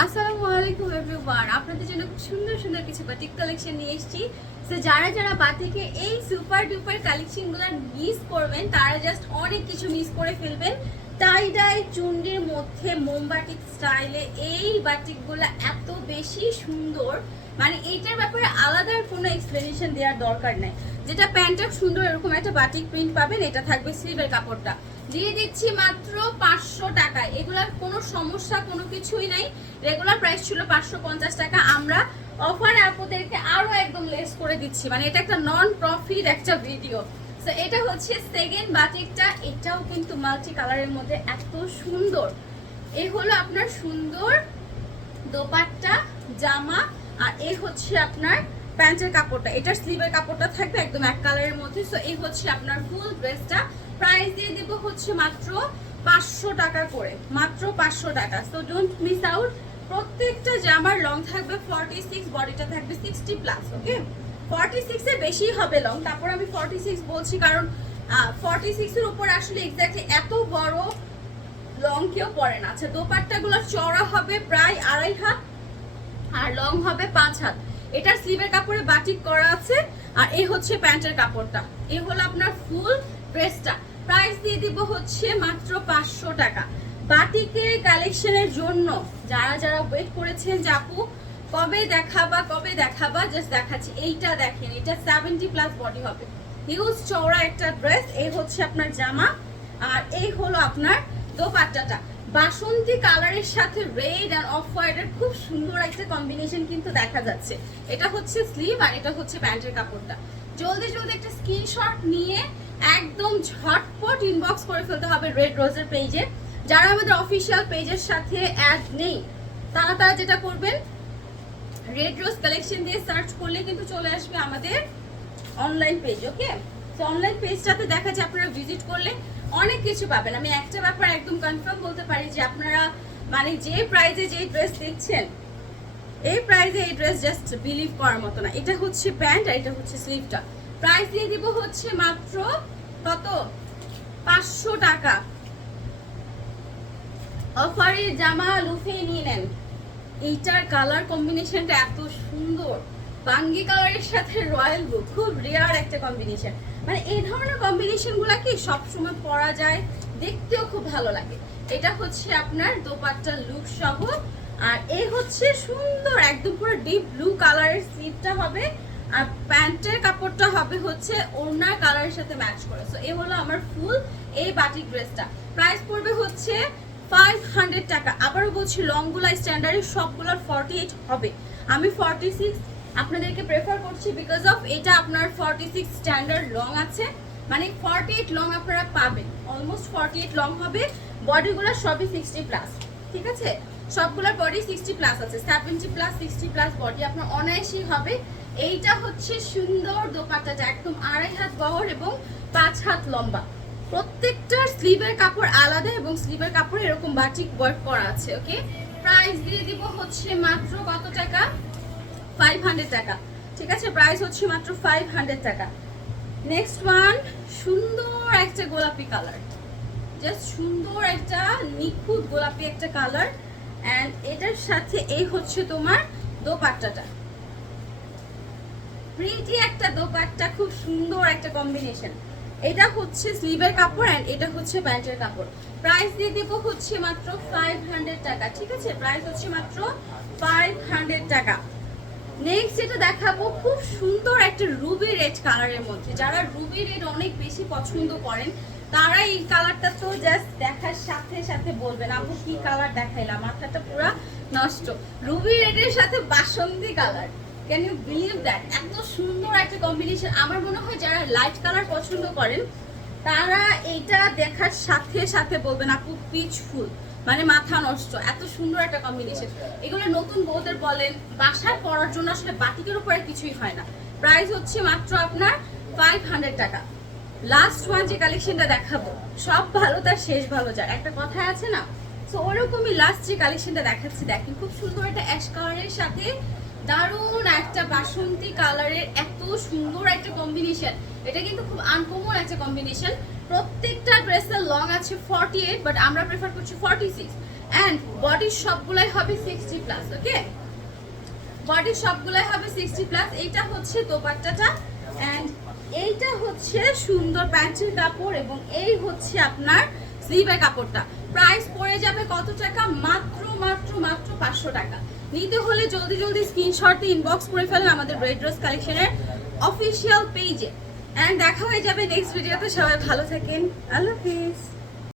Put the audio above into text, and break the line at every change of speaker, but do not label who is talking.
আসসালামু আলাইকুম এভরিওয়ান। আপনাদের জন্য খুব সুন্দর সুন্দর কিছু বাটিক কালেকশন নিয়ে এসেছি। তো যারা যারা বাটিকে এই সুপার ডুপার কালেকশনগুলো মিস করবেন, তারা জাস্ট অনেক কিছু মিস করে ফেলবেন। টাই ডাই চুন্ডির মধ্যে মোমবাটিক স্টাইলে এই বাটিকগুলো এত বেশি সুন্দর। মানে এইটার ব্যাপারে আলাদা কোনো এক্সপ্লেনেশন দেওয়ার দরকার নাই। যেটা প্যান্টটা সুন্দর এরকম একটা বাটিক প্রিন্ট পাবেন, এটা থাকবে স্লিভের কাপড়টা। দিয়ে দিচ্ছি মাত্র পাঁচশো টাকা। এগুলার কোনো সমস্যা, কোনো কিছুই নাই। রেগুলার প্রাইস ছিল পাঁচশো পঞ্চাশ টাকা। আমরা অফার আপনাদেরকে আরও একদম লেস করে দিচ্ছি। মানে এটা একটা নন প্রফিট একটা ভিডিও তো এটা হচ্ছে সেকেন্ড বাটিকটা এটাও কিন্তু মাল্টি কালারের মধ্যে এত সুন্দর। এ হলো আপনার সুন্দর দোপাট্টা, জামা, আর এ হচ্ছে আপনার প্যান্টের কাপড়টা, এটার স্লিভের কাপড়টা থাকবে একদম এক কালারের মধ্যে। সো এই হচ্ছে আপনার ফুল ড্রেসটা প্রাইস দিয়ে দিব হচ্ছে মাত্র পাঁচশো টাকা করে। মাত্র পাঁচশো টাকা। সো ডোন্ট মিস আউট প্রত্যেকটা জামার লং থাকবে ফর্টি সিক্স বডিটা থাকবে সিক্সটি প্লাস ওকে ফর্টি সিক্সের বেশি হবে লং তারপর আমি ফর্টি সিক্স বলছি কারণ ফর্টি সিক্সের উপর আসলে এক্স্যাক্টলি এত বড় লং কেউ পরে না। আচ্ছা দোপাট্টাগুলো চড়া হবে প্রায় আড়াই হাত, আর লং হবে পাঁচ হাত। এটার স্লিভের কাপড়ে বাটিক করা আছে, আর এই হচ্ছে প্যান্টের কাপড়টা। এই হলো আপনার ফুল ড্রেসটা। প্রাইস দিয়ে দিব হচ্ছে মাত্র পাঁচশো টাকা। বাটিকের কালেকশনের জন্য যারা যারা ওয়েট করেছেন যে আপু কবে দেখাবা কবে দেখাবা জাস্ট দেখাচ্ছি। এইটা দেখেন, এটা সেভেন্টি প্লাস বডি হবে। হিউজ চওড়া একটা ড্রেস এই হচ্ছে আপনার জামা, আর এই হলো আপনার দোপাট্টাটা। বাসন্তী কালারের সাথে রেড আর অফ হোয়াইটের খুব সুন্দর একটা কম্বিনেশন কিন্তু দেখা যাচ্ছে। এটা হচ্ছে স্লিভ আর এটা হচ্ছে প্যান্টের কাপড়টা। জলদি জলদি একটা স্ক্রিনশট নিয়ে একদম ঝটপট ইনবক্স করে ফেলতে হবে রেড রোজের পেজে যারা আমাদের অফিসিয়াল পেজের সাথে অ্যাড নেই, তারা তারা যেটা করবেন রেড রোজ কালেকশন দিয়ে সার্চ করলে কিন্তু চলে আসবে আমাদের অনলাইন পেজ ওকে তো অনলাইন পেজটাতে দেখা যায় আপনারা ভিজিট করলে অনেক কিছু পাবেন। আমি একটা ব্যাপার একদম কনফার্ম বলতে পারি যে আপনারা মানে যে প্রাইজে যে ড্রেস দেখছেন, এই প্রাইজে এই ড্রেস জাস্ট বিলিভ করার মতো না। এটা হচ্ছে প্যান্ট আর এটা হচ্ছে স্লিভটা প্রাইস দিয়ে দিব হচ্ছে মাত্র কত? পাঁচশো টাকা। অফারে জামা লুফে নিয়ে নেন। এইটার কালার কম্বিনেশনটা এত সুন্দর। বাঙ্গি কালারের সাথে রয়্যাল ব্লু খুব রেয়ার একটা কম্বিনেশন মানে এই ধরনের কম্বিনেশনগুলো কি সবসময় পরা যায়? দেখতেও খুব ভালো লাগে। এটা হচ্ছে আপনার দোপাট্টার লুক সহ। আর এই হচ্ছে সুন্দর, একদম পুরো ডিপ ব্লু কালারের স্লিভটা হবে। আর প্যান্টের কাপড়টা হবে হচ্ছে ওড়নার কালারের সাথে ম্যাচ করে। সো এ হলো আমার ফুল এই বাটিক ড্রেসটা প্রাইস পড়বে হচ্ছে ফাইভ হান্ড্রেড টাকা। আবারও বলছি লংগুলা স্ট্যান্ডার্ডের সবগুলোর ফর্টি এইট হবে। আমি ফর্টি সিক্স আপনাদেরকে প্রেফার করছি বিকজ অফ এটা আপনার ফর্টি সিক্স স্ট্যান্ডার্ড লং আছে। মানে ফর্টি এইট লং আপনারা পাবেন। অলমোস্ট ফর্টি এইট লং হবে। বডিগুলো সবই সিক্সটি প্লাস ঠিক আছে? সবগুলোর বডি সিক্সটি প্লাস আছে। Seventy plus sixty plus body আপনার অনায়াসই হবে। এইটা হচ্ছে সুন্দর দোপাট্টাটা। একদম আড়াই হাত বহর এবং পাঁচ হাত লম্বা। প্রত্যেকটার স্লিভের কাপড় আলাদা এবং স্লিভের কাপড় এরকম বাটিক ওয়ার্ক করা আছে ওকে প্রাইস দিয়ে দিব হচ্ছে মাত্র কত টাকা? ফাইভ টাকা। ঠিক আছে? প্রাইস হচ্ছে মাত্র ফাইভ টাকা। নেক্সট ওয়ান সুন্দর একটা গোলাপি কালার জাস্ট সুন্দর একটা, নিখুঁত গোলাপি একটা কালার অ্যান্ড এটার সাথে এই হচ্ছে তোমার দোপাট্টাটা। প্রিটি একটা দোপাট্টা, খুব সুন্দর একটা কম্বিনেশন এটা হচ্ছে স্লিভের কাপড় অ্যান্ড এটা হচ্ছে প্যান্টের কাপড়। প্রাইস দিয়ে দেবো হচ্ছে মাত্র ফাইভ হান্ড্রেড টাকা। ঠিক আছে? প্রাইস হচ্ছে মাত্র ফাইভ হান্ড্রেড টাকা। নেক্সট যেটা দেখাবো, খুব সুন্দর একটা রুবি রেড কালারের মধ্যে। যারা রুবি রেড অনেক বেশি পছন্দ করেন, তারা এই কালারটা তো জাস্ট দেখার সাথে সাথে বলবেন, আপু, কি কালার দেখাইলাম মাথাটা পুরো নষ্ট। রুবি রেডের সাথে বাসন্তী colour can you believe that এত সুন্দর একটা কম্বিনেশন আমার মনে হয় যারা লাইট কালার পছন্দ করেন, তারা এইটা দেখার সাথে সাথে বলবেন, আপু, পিচ ফুল। মানে মাথা নষ্ট, এত সুন্দর একটা কম্বিনেশন এগুলো নতুন বউদের বলেন, বাসায় পরার জন্য আসলে বাটিকের উপরে কিছুই হয় না। প্রাইস হচ্ছে মাত্র আপনার ফাইভ হান্ড্রেড টাকা। লাস্ট ওয়ান যে কালেকশনটা দেখাবো, সব ভালো তার শেষ ভালো যার। একটা কথা আছে না, তো ওরকমই লাস্ট যে কালেকশনটা দেখাচ্ছি, দেখেন খুব সুন্দর একটা অ্যাশ কালারের সাথে দারুণ একটা বাসন্তী কালারের এত সুন্দর একটা কম্বিনেশন এটা কিন্তু খুব আনকমন একটা কম্বিনেশন প্রত্যেকটা ড্রেসের লং আছে ফর্টি এইট বাট আমরা প্রেফার করছি ফর্টি সিক্স অ্যান্ড বডির সবগুলাই হবে সিক্সটি প্লাস ওকে বডির সবগুলাই হবে সিক্সটি প্লাস এইটা হচ্ছে দোপাট্টাটা। অ্যান্ড এইটা হচ্ছে সুন্দর প্যান্টের কাপড় এবং এই হচ্ছে আপনার স্লিভের কাপড়টা। প্রাইস পড়ে যাবে কত টাকা? মাত্র মাত্র মাত্র পাঁচশো টাকা। নিতে হলে জলদি জলদি স্ক্রিনশট ইনবক্স করে ফেলেন আমাদের রেড রোজ কালেকশনের অফিসিয়াল পেজে অ্যান্ড দেখা হয়ে যাবে নেক্সট ভিডিওতে সবাই ভালো থাকেন। আল্লাহ হাফিজ।